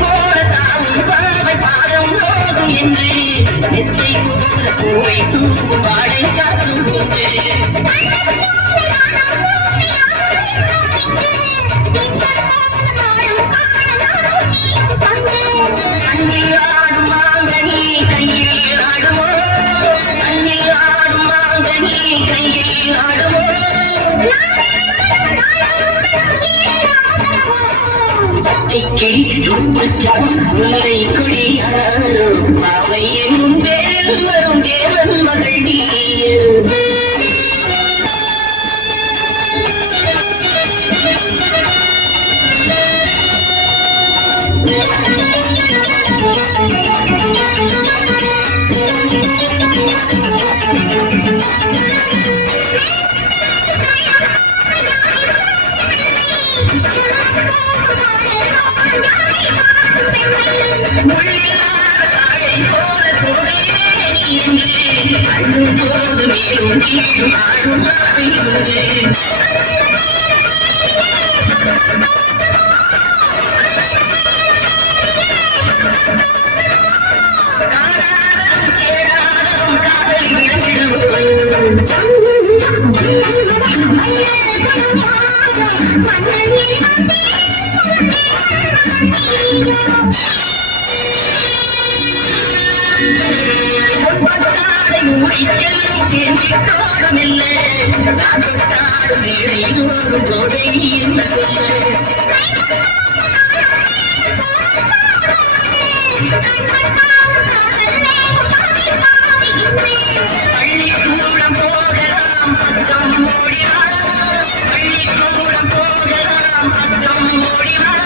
போல தாவும் பாவை பாதம் போதும் என்று எத்தை போல பூவை தூவும் வாழை காற்றும் உண்டு கண்ணில் ஆடும் மாங்கனி கையில் ஆடுமோ கண்ணில் ஆடும் மாங்கனி கையில் ஆடுமோ பச்சைக்கிளி துப்பச்சாம் முல்லை குடியாரோ அவை என்னும் பேரில் வரும் தேவன் மகள் நீ மேலும் கீழும் ஆடும் காதலி விளக்கிடுவோம் தேர்ந்தோடமில்லை தாடும் மேடை தோறும் போதை என்ன சொல்ல பள்ளிக்கூடம் போகலாம் பச்சம் ஓடிவார் பள்ளிக்கூடம் போகலாம் பச்சம் ஓடிவார்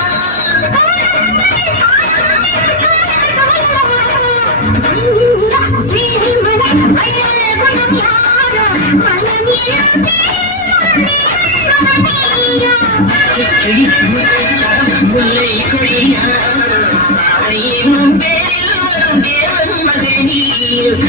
முல்லை குடியார் அவை என்னும் பேரில் வரும் தேவன் மகனீர்